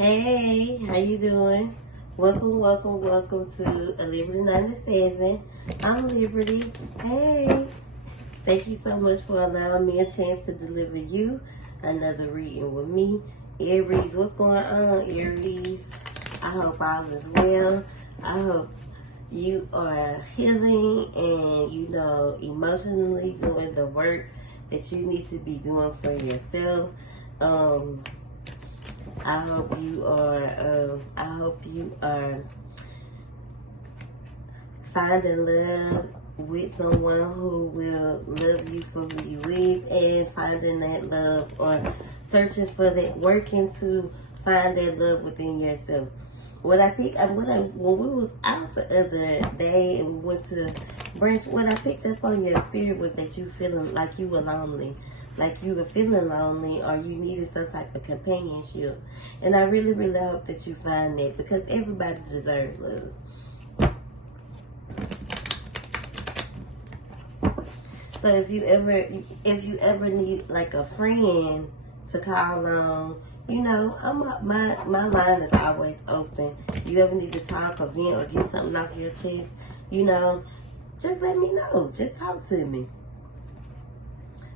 Hey, how you doing? Welcome to a Liberty 97. I'm Liberty. Hey, thank you so much for allowing me a chance to deliver you another reading with me. Aries, what's going on, Aries? I hope all is well. I hope you are healing and, emotionally doing the work that you need to be doing for yourself. I hope you are finding love with someone who will love you for who you is, and finding that love, or searching for that, working to find that love within yourself. When we was out the other day and we went to brunch, what I picked up on your spirit was that you feeling like you were lonely. Like you were feeling lonely, or you needed some type of companionship. And I really, really hope that you find that, because everybody deserves love. So if you ever need like a friend to call on, my line is always open. You ever need to talk or vent or get something off your chest, just let me know. Just talk to me.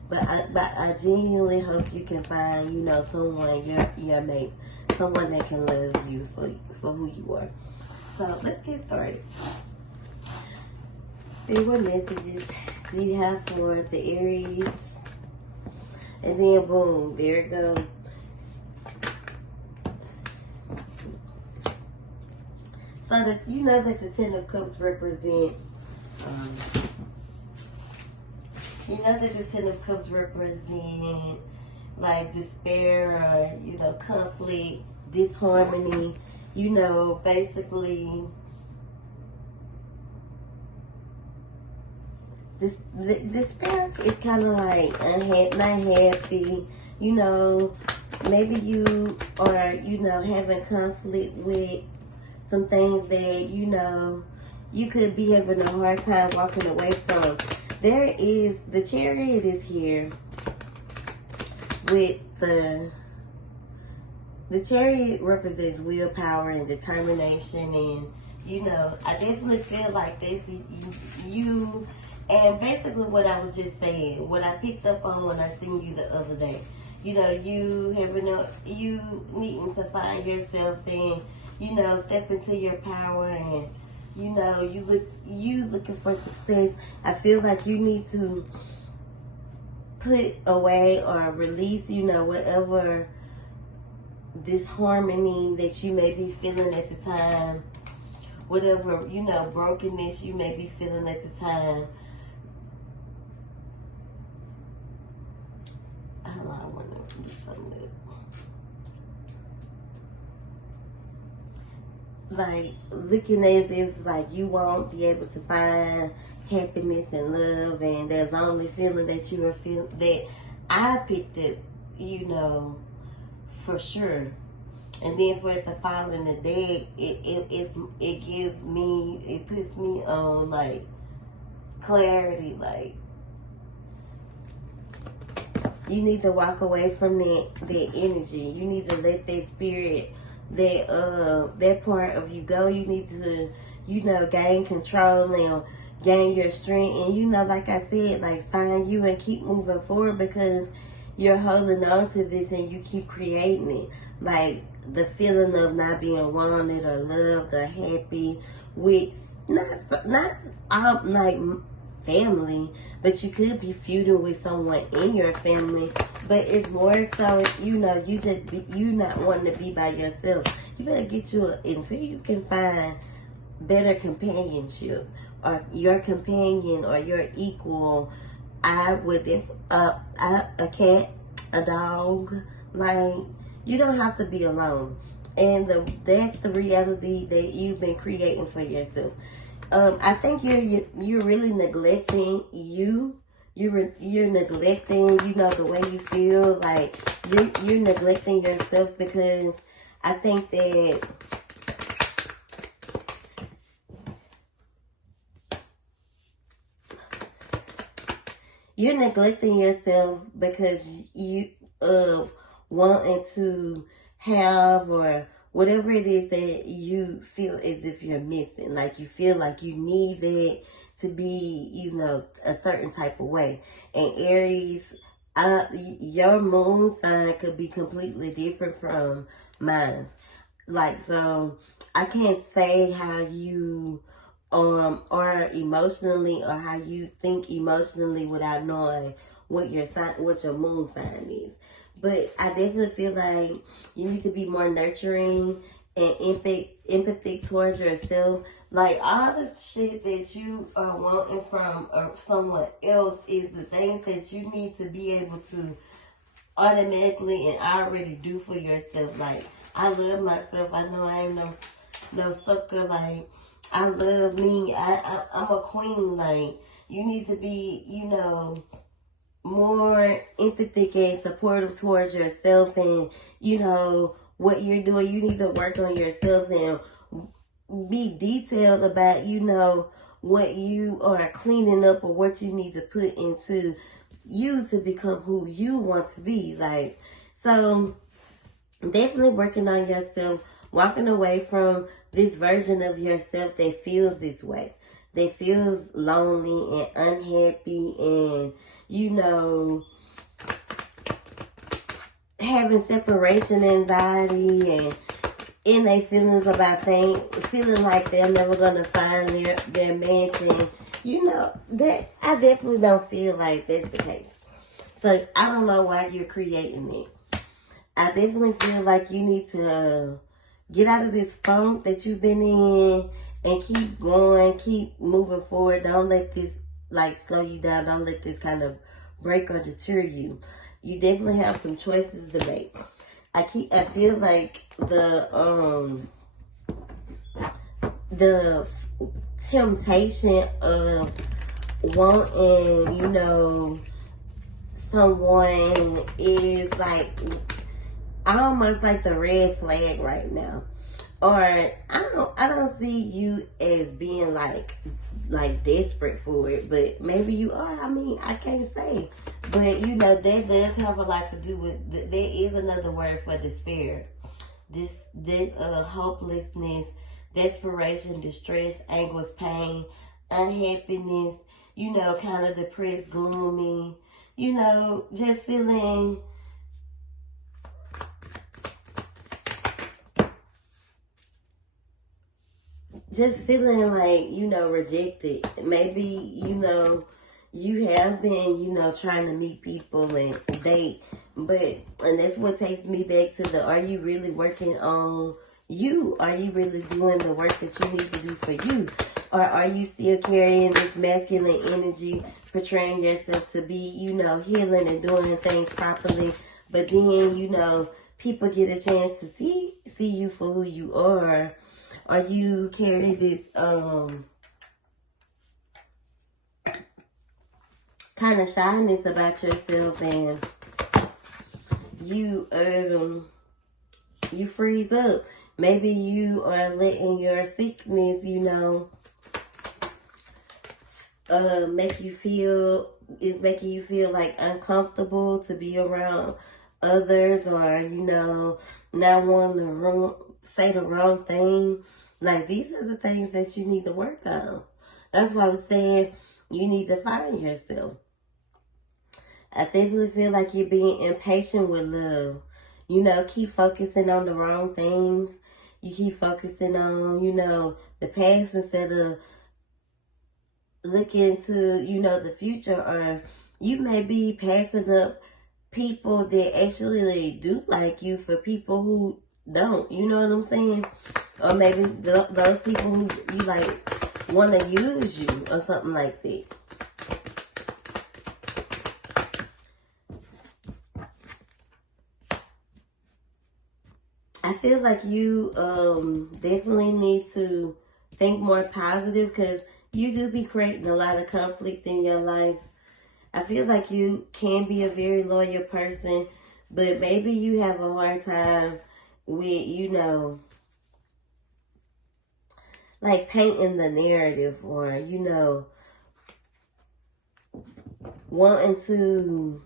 But I genuinely hope you can find, someone, your mate, someone that can love you for who you are. So let's get started. What messages do you have for the Aries? And then boom, there it goes. So that you know that the Ten of Cups represent like despair, or conflict, disharmony, basically this path is kind of like not happy. Maybe you are having conflict with some things that you could be having a hard time walking away from. There is the Chariot is here with the Chariot represents willpower and determination, and I definitely feel like this you and basically what I was just saying, what I picked up on when I seen you the other day. You needing to find yourself and step into your power, and you looking for success. I feel like you need to put away or release, whatever disharmony that you may be feeling at the time, whatever, brokenness you may be feeling at the time. I want to do something like looking as if like you won't be able to find happiness and love, and that lonely feeling that you are feeling, that I picked it, for sure. And then for it to fall in the dead, it puts me on like clarity, like you need to walk away from that energy. You need to let that spirit, that part of you go. You need to, gain control and gain your strength. And like I said, like find you and keep moving forward, because you're holding on to this and you keep creating it. Like the feeling of not being wanted or loved or happy with not like family, but you could be feuding with someone in your family. But it's more so, you not wanting to be by yourself. You better get you until you can find better companionship, or your companion or your equal. A cat, a dog, like you don't have to be alone. And that's the reality that you've been creating for yourself. I think you're really neglecting you. You're neglecting, the way you feel. Like you're neglecting yourself, because I think that you're neglecting yourself because you of wanting to have or whatever it is that you feel as if you're missing, like you feel like you need it to be, you know, a certain type of way. And Aries, your moon sign could be completely different from mine. Like, so I can't say how you are emotionally or how you think emotionally without knowing what your sign, what your moon sign is. But I definitely feel like you need to be more nurturing and empathic towards yourself. Like, all the shit that you are wanting from someone else is the things that you need to be able to automatically and already do for yourself. Like, I love myself. I know I ain't no sucker. Like, I love me. I'm a queen. Like, you need to be, you know, more empathic and supportive towards yourself, and you know what you're doing. You need to work on yourself and be detailed about, you know, what you are cleaning up or what you need to put into you to become who you want to be. Like, so definitely working on yourself, walking away from this version of yourself that feels this way, that feels lonely and unhappy and, you know, having separation anxiety and in their feelings about things, feeling like they're never gonna find their mansion. You know, that I definitely don't feel like that's the case. So I don't know why you're creating it. I definitely feel like you need to get out of this funk that you've been in and keep going, keep moving forward. Don't let this like slow you down. Don't let this kind of break or deter you. Definitely have some choices to make. I feel like the temptation of wanting, you know, someone is like almost like the red flag right now. Or I don't see you as being like desperate for it, but maybe you are. I mean, I can't say. But you know, that does have a lot to do with there is another word for despair. This hopelessness, desperation, distress, anguish, pain, unhappiness, you know, kind of depressed, gloomy, you know, just feeling like, you know, rejected. Maybe, you know, you have been, you know, trying to meet people and date, and that's what takes me back to are you really working on you? Are you really doing the work that you need to do for you? Or are you still carrying this masculine energy, portraying yourself to be, you know, healing and doing things properly, but then, you know, people get a chance to see you for who you are? Or you carry this kind of shyness about yourself, and you freeze up. Maybe you are letting your sickness, you know, making you feel like uncomfortable to be around others, or, you know, not wanting to say the wrong thing. Like, these are the things that you need to work on. That's why I was saying you need to find yourself. I definitely feel like you're being impatient with love. You know, keep focusing on the wrong things. You keep focusing on, you know, the past instead of looking to, you know, the future. Or you may be passing up people that actually do like you for people who don't. You know what I'm saying? Or maybe those people who you like want to use you or something like that. I feel like you definitely need to think more positive, because you do be creating a lot of conflict in your life. I feel like you can be a very loyal person, but maybe you have a hard time with, you know, like painting the narrative, or, you know, wanting to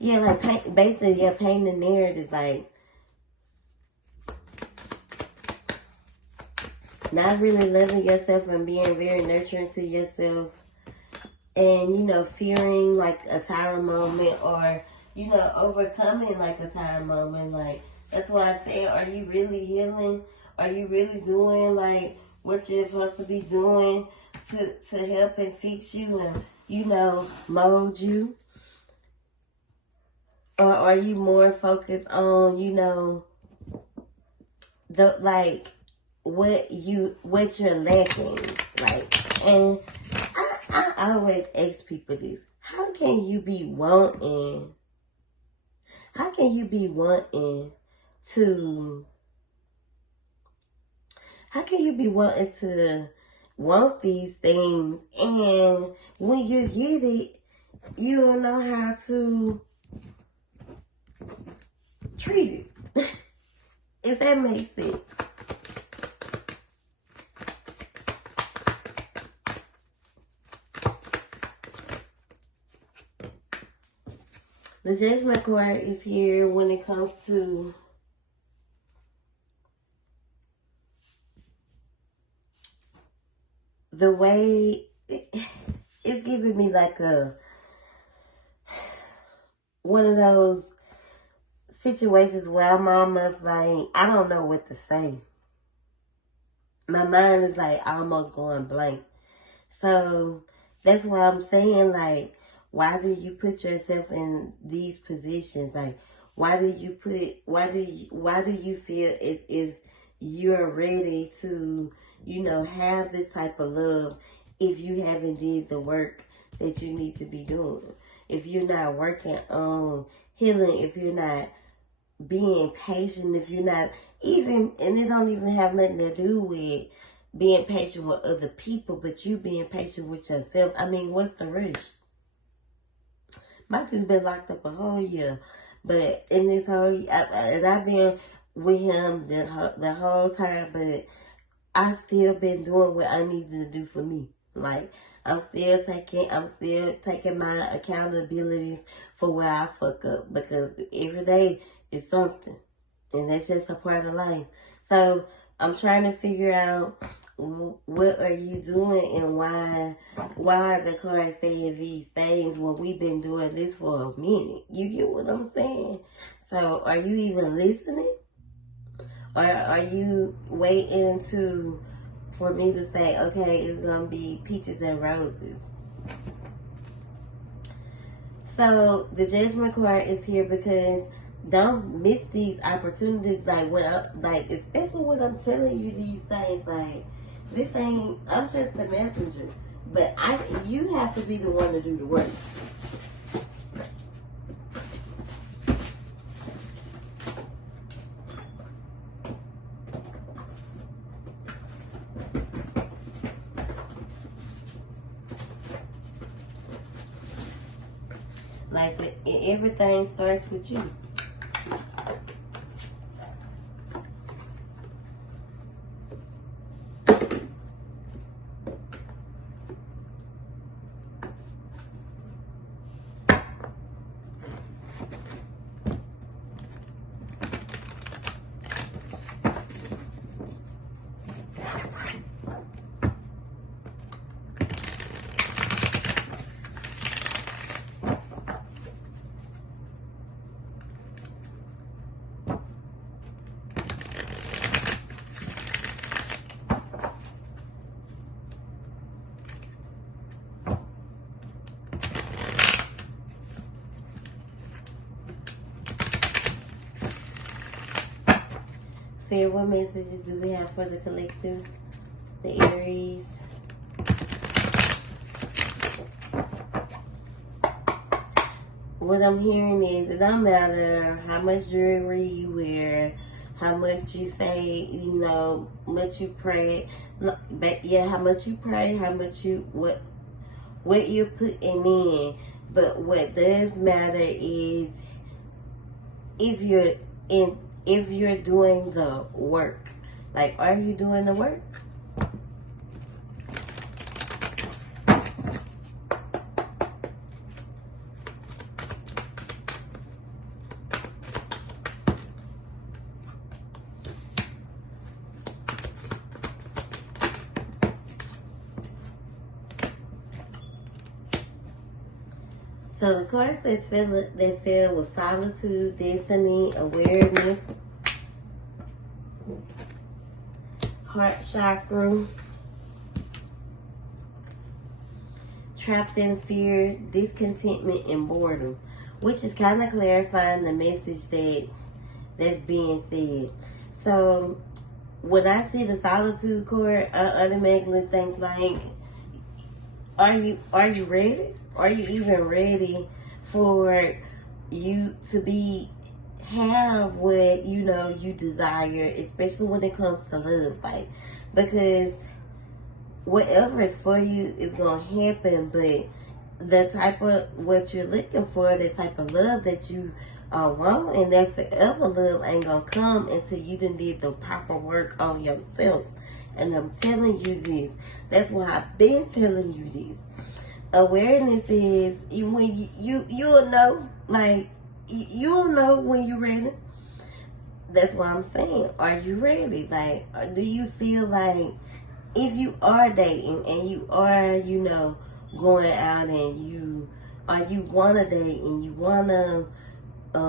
Yeah, like basically, yeah, painting the narrative, like not really loving yourself and being very nurturing to yourself, and fearing like a Tyra moment, or overcoming like a Tyra moment. Like that's why I say, are you really healing? Are you really doing like what you're supposed to be doing to help and fix you and mold you? Or are you more focused on the like what you're lacking? Like, and I always ask people this: how can you be wanting? How can you be wanting to? How can you be wanting to want these things, and when you get it, you don't know how to treat it? If that makes sense. The Judgment card is here when it comes to the way it's giving me like one of those situations where I'm almost like, I don't know what to say. My mind is like almost going blank. So that's why I'm saying, like, why do you put yourself in these positions? Like, why do you feel as if you're ready to, have this type of love if you haven't did the work that you need to be doing? If you're not working on healing, if you're not being patient, if you're not even, and it don't even have nothing to do with being patient with other people, but you being patient with yourself. I mean, what's the rush? My dude's been locked up a whole year, but in this whole, and I've been with him the whole time, but I still been doing what I needed to do for me. Like, I'm still taking my accountabilities for where I fuck up, because every day is something, and that's just a part of life. So I'm trying to figure out, what are you doing, and why are the cards saying these things when we've been doing this for a minute? You get what I'm saying? So are you even listening? Or are you waiting for me to say, okay, it's going to be peaches and roses? So the Judgment card is here because don't miss these opportunities. Like especially when I'm telling you these things, like, this ain't, I'm just the messenger. But you have to be the one to do the work. Like, everything starts with you. Spirit, what messages do we have for the collective, the Aries? What I'm hearing is, it don't matter how much jewelry you wear, how much you say, much you pray. But yeah, how much you pray, how much what you're putting in. But what does matter is if you're doing the work. Like, are you doing the work? So the cards that fell was solitude, destiny, awareness, heart chakra, trapped in fear, discontentment, and boredom, which is kind of clarifying the message that's being said. So when I see the solitude card, I automatically think like, are you ready? Are you even ready for you to have what you desire, especially when it comes to love? Like, because whatever is for you is gonna happen, but the type of what you're looking for, the type of love that you want, and that forever love ain't gonna come until you done did the proper work on yourself. And I'm telling you this. That's why I've been telling you this. Awareness is when you'll know, like you'll know when you're ready. That's what I'm saying. Are you ready? Like, do you feel like if you are dating and you are, going out and you want to date and you want to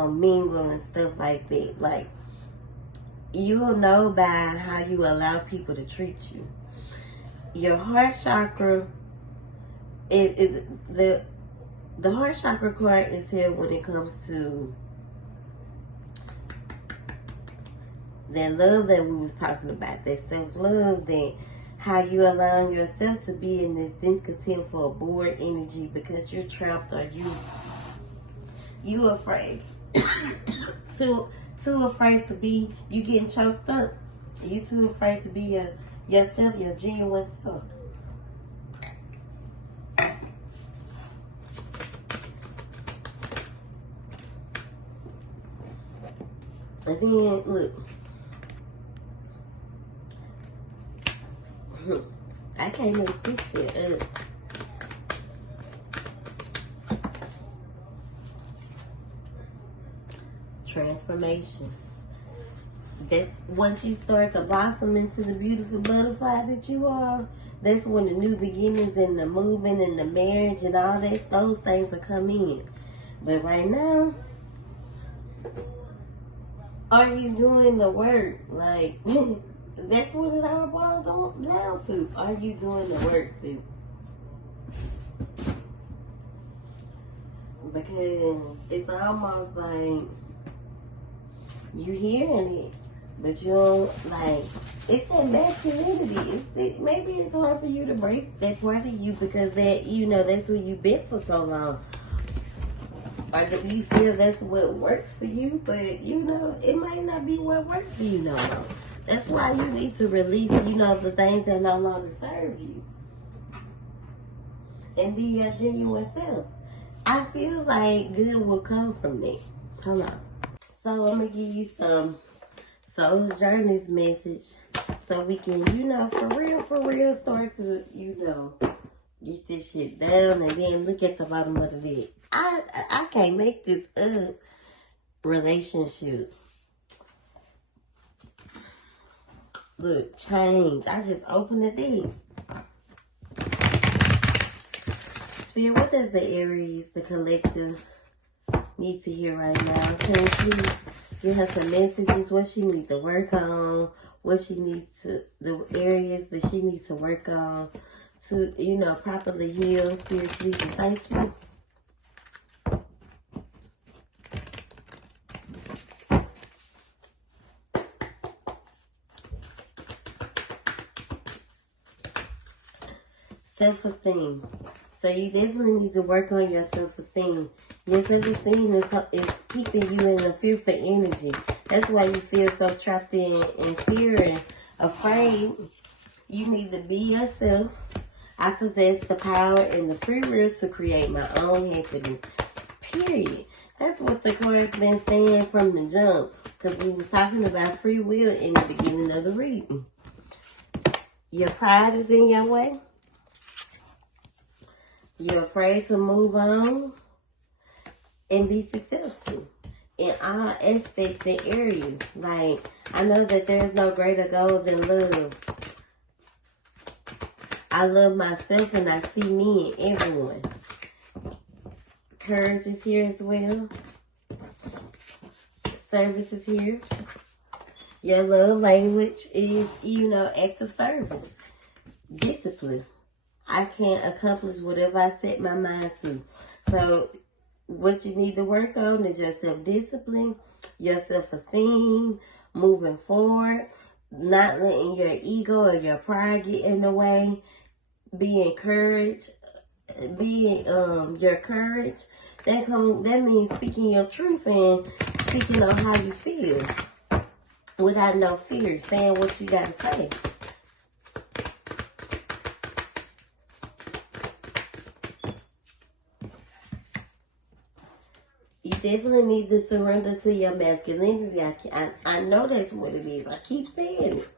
mingle and stuff like that, like you'll know by how you allow people to treat you. Your heart chakra is the heart chakra card is here when it comes to that love that we was talking about, that self-love, that how you allowing yourself to be in this discontent for a bored energy because you're trapped, or you afraid too afraid to be, you getting choked up, you too afraid to be yourself, your genuine self. And then look, I can't make this shit up. Transformation. That once you start to blossom into the beautiful butterfly that you are, that's when the new beginnings and the moving and the marriage and all that, those things will come in. But right now, are you doing the work? Like, that's what it all boils down to. Are you doing the work, sis? Because it's almost like you hearing it, but you don't, like, it's that masculinity. Maybe it's hard for you to break that part of you because that, that's who you've been for so long. Or do you feel that's what works for you? But, it might not be what works for you no more. That's why you need to release, the things that no longer serve you. And be your genuine self. I feel like good will come from that. Hold on. So I'm going to give you some Soul's Journeys message so we can, for real start to, get this shit down and then look at the bottom of the deck. I can't make this up. Relationship. Look, change. I just opened the deck. Spirit, what does the Aries, the collective, need to hear right now? Can you please give her some messages? What she needs to work on? What she needs to, the areas that she needs to work on to, properly heal. Spirit, please and thank you. Self-esteem. So you definitely need to work on your self-esteem. Your self-esteem is keeping you in a fearful energy. That's why you feel so trapped in fear and afraid. You need to be yourself. I possess the power and the free will to create my own happiness. Period. That's what the card's been saying from the jump. Because we was talking about free will in the beginning of the reading. Your pride is in your way. You're afraid to move on and be successful in all aspects and areas. Like, I know that there's no greater goal than love. I love myself and I see me in everyone. courage is here as well. Service is here. Your love language is, act of service. Discipline. I can accomplish whatever I set my mind to. So what you need to work on is your self-discipline, your self-esteem, moving forward, not letting your ego or your pride get in the way. Be encouraged. Be your courage. That means speaking your truth and speaking on how you feel without no fear, saying what you gotta say. You definitely need to surrender to your masculinity. I know that's what it is. I keep saying it.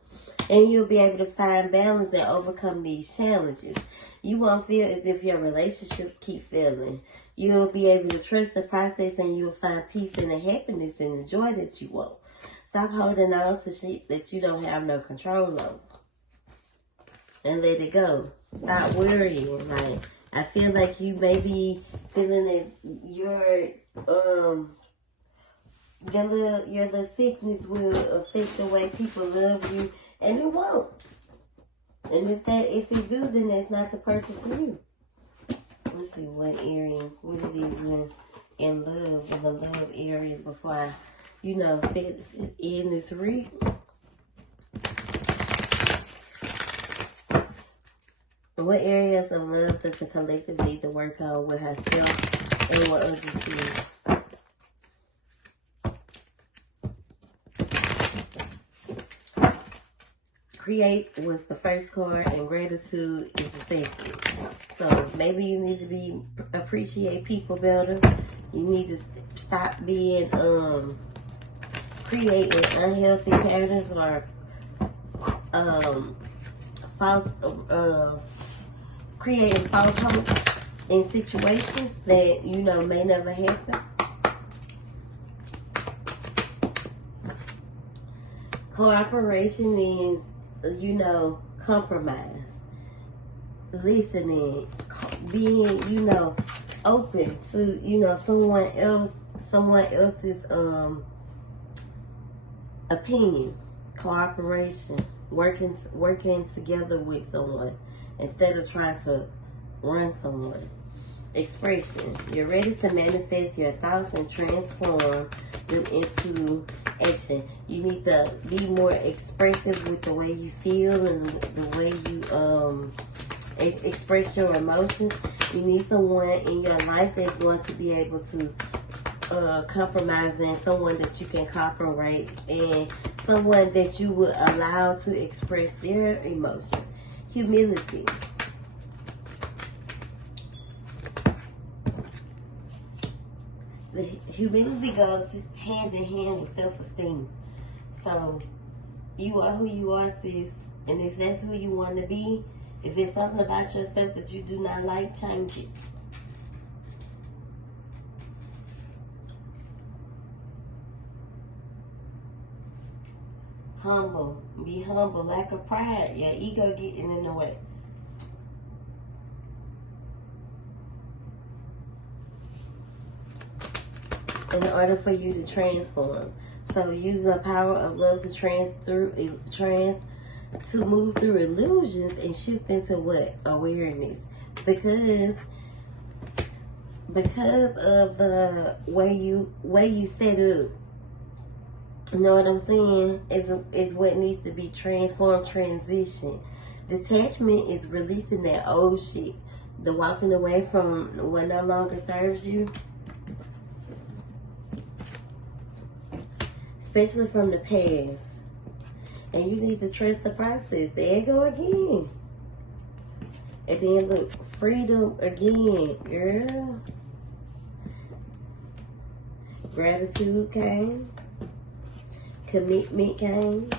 And you'll be able to find balance and overcome these challenges. You won't feel as if your relationships keep failing. You'll be able to trust the process and you'll find peace and the happiness and the joy that you want. Stop holding on to shit that you don't have no control over. And let it go. Stop worrying. Like, I feel like you may be feeling that your little sickness will affect the way people love you, and it won't. And if it do, then that's not the person for you. Let's see what area, what it is in love, in the love areas before I, end this read. What areas of love does the collective need to work on with herself and what others do? Create was the first card and gratitude is the second. So maybe you need to appreciate people better. You need to stop being creating unhealthy patterns or false creating false hopes in situations that may never happen. Cooperation is compromise, listening, being open to someone else's opinion. Cooperation, working together with someone instead of trying to run someone. Expression. You're ready to manifest your thoughts and transform them into action. You need to be more expressive with the way you feel and the way you express your emotions. You need someone in your life that's going to be able to compromise, and someone that you can cooperate, and someone that you would allow to express their emotions. Humility. The humility goes hand in hand with self-esteem. So you are who you are, sis, and if that's who you want to be, if it's something about yourself that you do not like, change it. Humble. Be humble. Lack of pride. Your ego getting in the way. In order for you to transform. So using the power of love to move through illusions and shift into what? Awareness. Because of the way you set up. You know what I'm saying? Is what needs to be transformed, transition. Detachment is releasing that old shit. The walking away from what no longer serves you. Especially from the past. And you need to trust the process. There you go again. And then look, freedom again, girl. Gratitude came. Commitment came,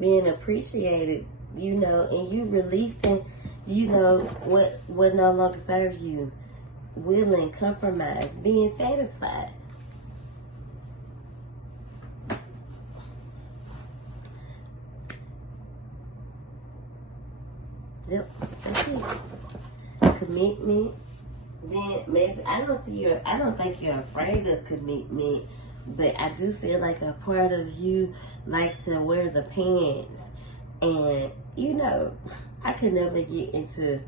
being appreciated, and you releasing, what no longer serves you. Willing, compromise, being satisfied. Yep, that's it. Commitment, commitment. Maybe I don't see you. I don't think you're afraid of commitment, but I do feel like a part of you likes to wear the pants, and you know, I could never get into.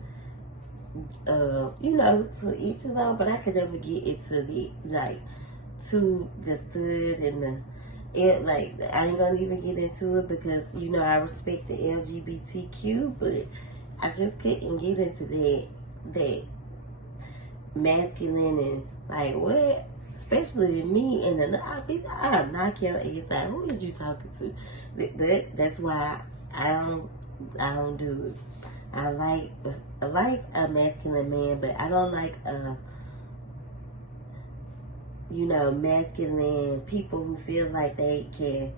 You know, to each his own, but I could never get into the like to the stud and the it like I ain't gonna even get into it because you know I respect the LGBTQ, but I just couldn't get into that masculine and like what, especially me and I'll knock your ass out. Who is you talking to? But that's why I don't do it. I like a masculine man, but I don't like you know, masculine people who feel like they can,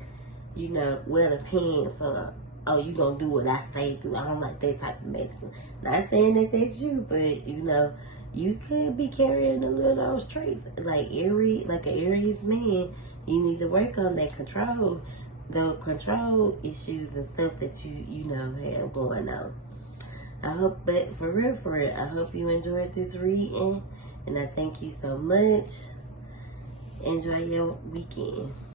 you know, wear the pants or oh you gonna do what I say do. I don't like that type of masculine. Not saying that that's you, but you know, you could be carrying a little of those traits like an Aries man. You need to work on that control, the control issues and stuff that you know have going on. I hope, but for real, I hope you enjoyed this reading, and I thank you so much. Enjoy your weekend.